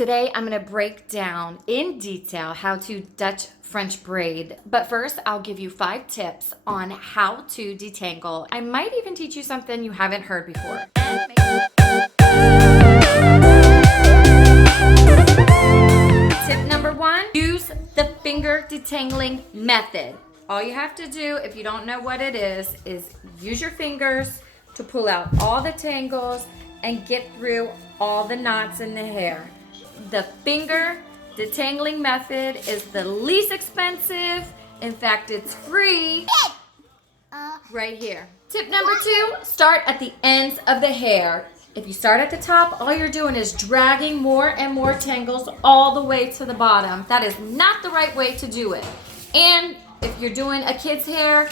Today I'm going to break down in detail how to Dutch French braid, but first I'll give you 5 tips on how to detangle. I might even teach you something you haven't heard before. Tip number 1, use the finger detangling method. All you have to do, if you don't know what it is use your fingers to pull out all the tangles and get through all the knots in the hair. The finger detangling method is the least expensive. In fact, it's free right here. Tip number 2, start at the ends of the hair. If you start at the top, all you're doing is dragging more and more tangles all the way to the bottom. That is not the right way to do it. And if you're doing a kid's hair,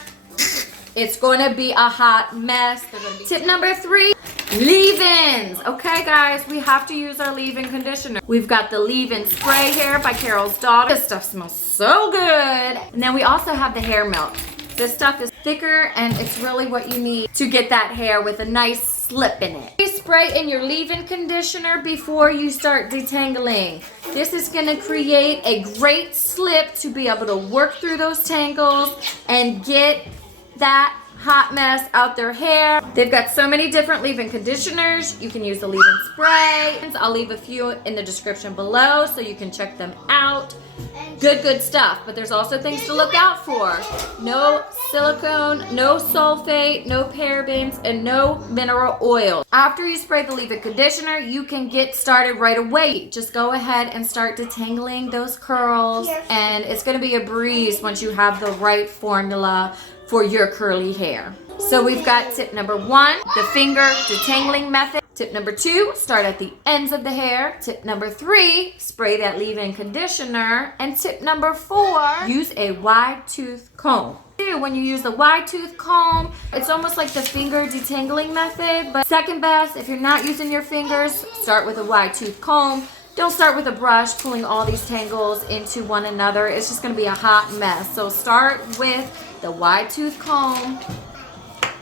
it's going to be a hot mess. Tip number 3, leave-ins. Okay, guys, we have to use our leave-in conditioner. We've got the leave-in spray here by Carol's daughter. This stuff smells so good. And then we also have the hair milk. This stuff is thicker and it's really what you need to get that hair with a nice slip in it. You spray in your leave-in conditioner before you start detangling. This is going to create a great slip to be able to work through those tangles and get that hot mess out their hair. They've got so many different leave-in conditioners. You can use the leave-in spray. I'll leave a few in the description below so you can check them out. Good stuff, but there's also things to look out for. No silicone, no sulfate, no parabens, and no mineral oil. After you spray the leave-in conditioner, you can get started right away. Just go ahead and start detangling those curls, and it's gonna be a breeze once you have the right formula for your curly hair. So we've got tip number 1, the finger detangling method. Tip number 2, start at the ends of the hair. Tip number 3, spray that leave-in conditioner. And tip number 4, use a wide tooth comb. When you use the wide tooth comb, it's almost like the finger detangling method, but second best, if you're not using your fingers, start with a wide tooth comb. Don't start with a brush pulling all these tangles into one another. It's just gonna be a hot mess. So start with the wide tooth comb.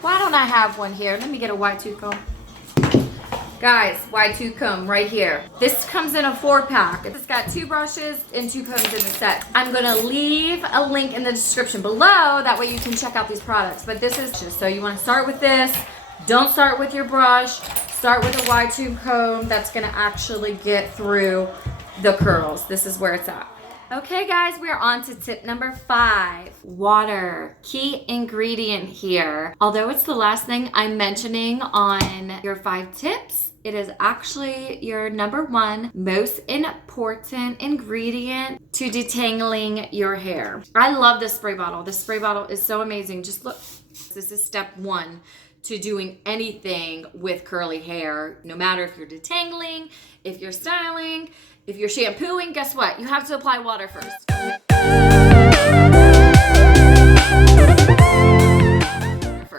Why don't I have one here? Let me get a wide tooth comb. Guys, wide tooth comb right here. This comes in a 4-pack. It's got 2 brushes and 2 combs in the set. I'm gonna leave a link in the description below. That way you can check out these products. But this is just, so you wanna start with this. Don't start with your brush. Start with a wide tooth comb that's gonna actually get through the curls. This is where it's at. Okay guys, we're on to tip number 5, water. Key ingredient here. Although it's the last thing I'm mentioning on your 5 tips, it is actually your number 1 most important ingredient to detangling your hair. I love this spray bottle. This spray bottle is so amazing. Just look, this is step 1 to doing anything with curly hair. No matter if you're detangling, if you're styling, if you're shampooing, guess what? You have to apply water first.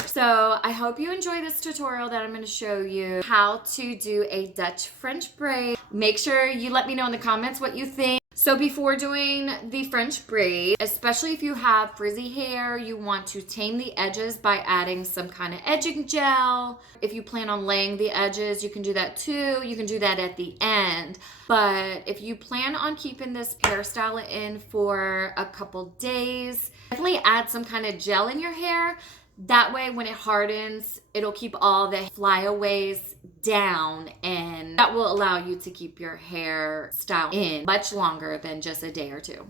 So I hope you enjoy this tutorial that I'm going to show you how to do a Dutch French braid. Make sure you let me know in the comments what you think. So before doing the French braid, especially if you have frizzy hair, you want to tame the edges by adding some kind of edging gel. If you plan on laying the edges, you can do that too. You can do that at the end. But if you plan on keeping this hairstyle in for a couple days, definitely add some kind of gel in your hair. That way, when it hardens, it'll keep all the flyaways down, and that will allow you to keep your hair style in much longer than just a day or 2.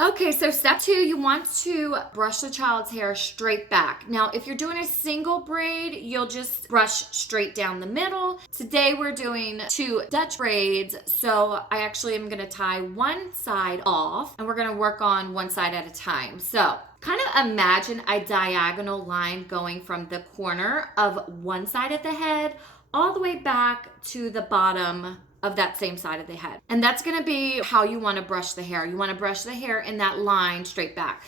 Okay, so step 2, you want to brush the child's hair straight back. Now, if you're doing a single braid, you'll just brush straight down the middle. Today, we're doing 2 Dutch braids, so I actually am gonna tie one side off, and we're gonna work on one side at a time. So, kind of imagine a diagonal line going from the corner of one side of the head all the way back to the bottom of that same side of the head. And that's gonna be how you wanna brush the hair. You wanna brush the hair in that line straight back.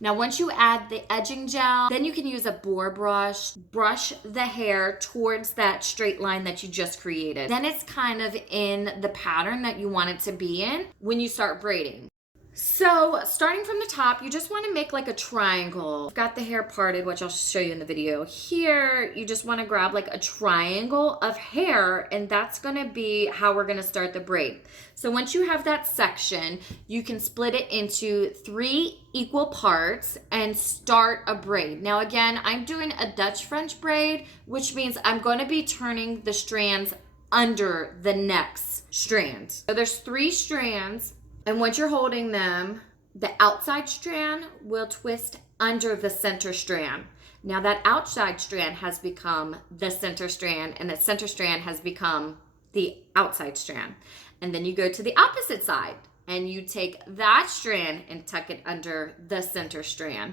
Now, once you add the edging gel, then you can use a boar brush, brush the hair towards that straight line that you just created. Then it's kind of in the pattern that you want it to be in when you start braiding. So starting from the top, you just want to make like a triangle. I've got the hair parted, which I'll show you in the video. Here, you just want to grab like a triangle of hair, and that's going to be how we're going to start the braid. So once you have that section, you can split it into 3 equal parts and start a braid. Now again, I'm doing a Dutch French braid, which means I'm going to be turning the strands under the next strand. So there's 3 strands. And once you're holding them, the outside strand will twist under the center strand. Now that outside strand has become the center strand, and the center strand has become the outside strand. And then you go to the opposite side and you take that strand and tuck it under the center strand.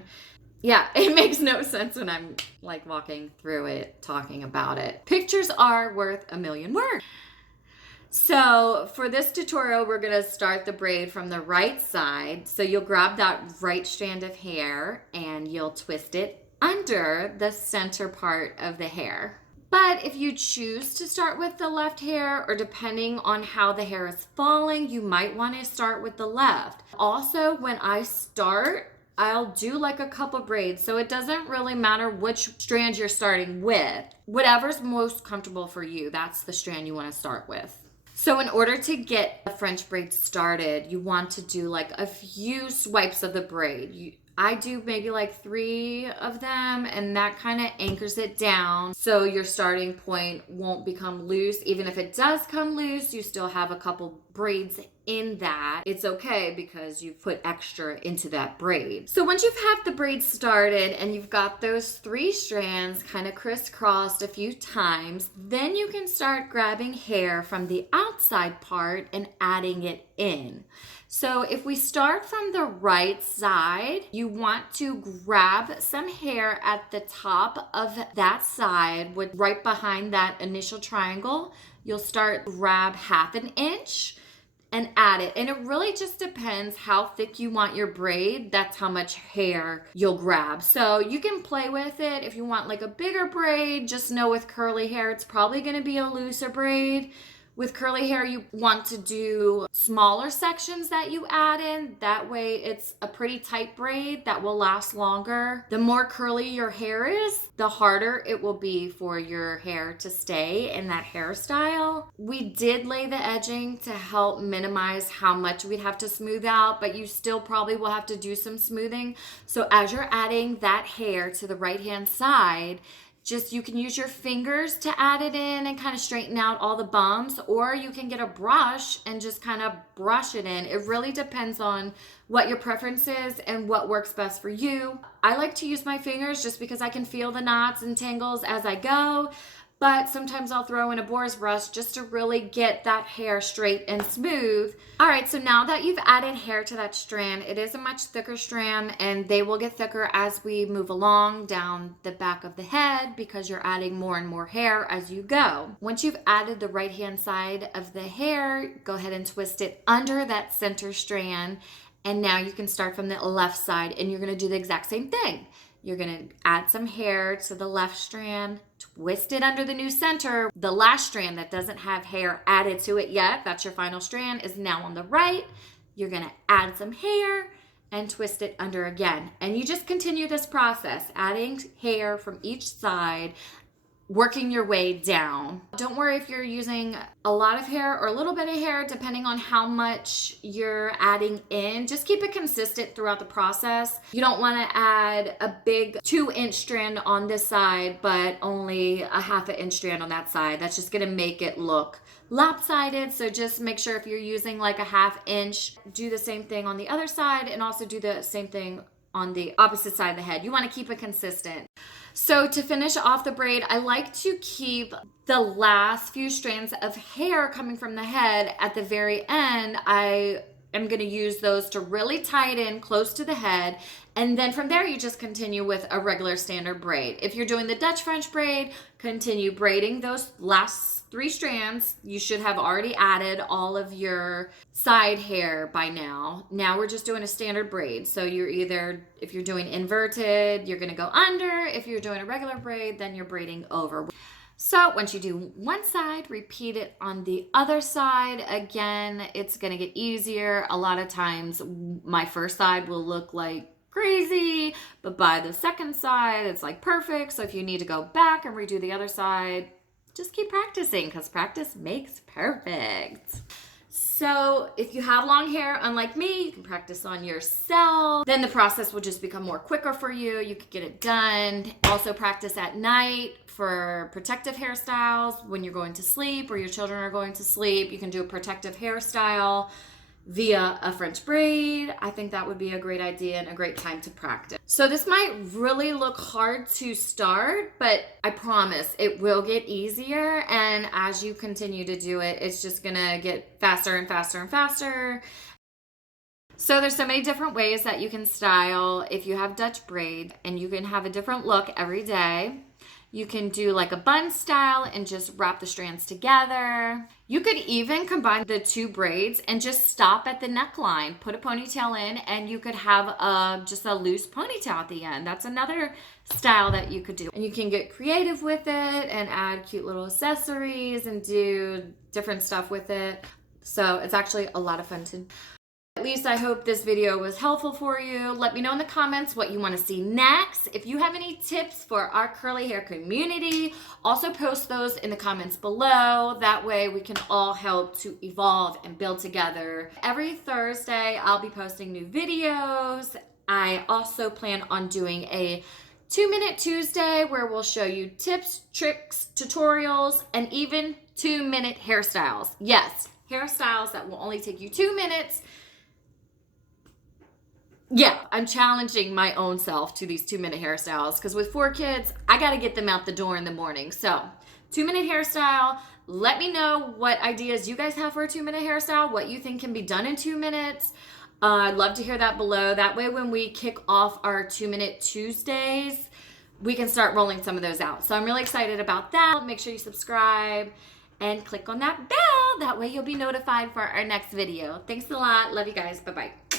Yeah, it makes no sense when I'm like walking through it, talking about it. Pictures are worth a million words. So for this tutorial, we're gonna start the braid from the right side. So you'll grab that right strand of hair and you'll twist it under the center part of the hair. But if you choose to start with the left hair, or depending on how the hair is falling, you might wanna start with the left. Also, when I start, I'll do like a couple braids. So it doesn't really matter which strand you're starting with. Whatever's most comfortable for you, that's the strand you wanna start with. So in order to get a French braid started, you want to do like a few swipes of the braid. I do maybe like 3 of them, and that kind of anchors it down so your starting point won't become loose. Even if it does come loose, you still have a couple braids in that. It's okay because you've put extra into that braid. So once you've had the braid started and you've got those 3 strands kind of crisscrossed a few times, then you can start grabbing hair from the outside part and adding it in. So if we start from the right side, you want to grab some hair at the top of that side, with right behind that initial triangle. You'll start grab 1/2 inch and add it. And it really just depends how thick you want your braid. That's how much hair you'll grab. So you can play with it. If you want like a bigger braid, just know with curly hair, it's probably gonna be a looser braid. With curly hair, you want to do smaller sections that you add in. That way it's a pretty tight braid that will last longer. The more curly your hair is, the harder it will be for your hair to stay in that hairstyle. We did lay the edging to help minimize how much we'd have to smooth out, but you still probably will have to do some smoothing. So as you're adding that hair to the right-hand side, you can use your fingers to add it in and kind of straighten out all the bumps, or you can get a brush and just kind of brush it in. It really depends on what your preference is and what works best for you. I like to use my fingers just because I can feel the knots and tangles as I go, but sometimes I'll throw in a boar's brush just to really get that hair straight and smooth. All right, so now that you've added hair to that strand, it is a much thicker strand, and they will get thicker as we move along down the back of the head because you're adding more and more hair as you go. Once you've added the right-hand side of the hair, go ahead and twist it under that center strand, and now you can start from the left side, and you're gonna do the exact same thing. You're gonna add some hair to the left strand, twist it under the new center. The last strand that doesn't have hair added to it yet, that's your final strand, is now on the right. You're gonna add some hair and twist it under again. And you just continue this process, adding hair from each side, working your way down. Don't worry if you're using a lot of hair or a little bit of hair, depending on how much you're adding in. Just keep it consistent throughout the process. You don't want to add a big 2-inch strand on this side, but only a 1/2 inch strand on that side. That's just going to make it look lopsided. So just make sure if you're using like a 1/2 inch, do the same thing on the other side, and also do the same thing on the opposite side of the head. You want to keep it consistent. So to finish off the braid, I like to keep the last few strands of hair coming from the head at the very end. I am going to use those to really tie it in close to the head. And then from there, you just continue with a regular standard braid. If you're doing the Dutch French braid, continue braiding those last 3 strands. You should have already added all of your side hair by now. Now we're just doing a standard braid. So you're either, if you're doing inverted, you're gonna go under. If you're doing a regular braid, then you're braiding over. So once you do one side, repeat it on the other side. Again, it's gonna get easier. A lot of times my first side will look like crazy, but by the second side, it's like perfect. So if you need to go back and redo the other side, just keep practicing because practice makes perfect. So if you have long hair, unlike me, you can practice on yourself. Then the process will just become more quicker for you. You can get it done. Also practice at night for protective hairstyles when you're going to sleep or your children are going to sleep. You can do a protective hairstyle via a French braid. I think that would be a great idea and a great time to practice. So this might really look hard to start, but I promise it will get easier. And as you continue to do it, it's just gonna get faster and faster and faster. So there's so many different ways that you can style if you have Dutch braid, and you can have a different look every day. You can do like a bun style and just wrap the strands together. You could even combine the two braids and just stop at the neckline, put a ponytail in, and you could have just a loose ponytail at the end. That's another style that you could do. And you can get creative with it and add cute little accessories and do different stuff with it. So it's actually a lot of fun to. At least I hope this video was helpful for you. Let me know in the comments what you want to see next. If you have any tips for our curly hair community, also post those in the comments below. That way we can all help to evolve and build together. Every Thursday, I'll be posting new videos. I also plan on doing a 2-Minute Tuesday where we'll show you tips, tricks, tutorials, and even 2-minute hairstyles. Yes, hairstyles that will only take you 2 minutes. Yeah, I'm challenging my own self to these 2-minute hairstyles because with 4 kids, I got to get them out the door in the morning. So 2-minute hairstyle, let me know what ideas you guys have for a 2-minute hairstyle, what you think can be done in 2 minutes. I'd love to hear that below. That way when we kick off our 2-Minute Tuesdays, we can start rolling some of those out. So I'm really excited about that. Make sure you subscribe and click on that bell. That way you'll be notified for our next video. Thanks a lot. Love you guys. Bye-bye.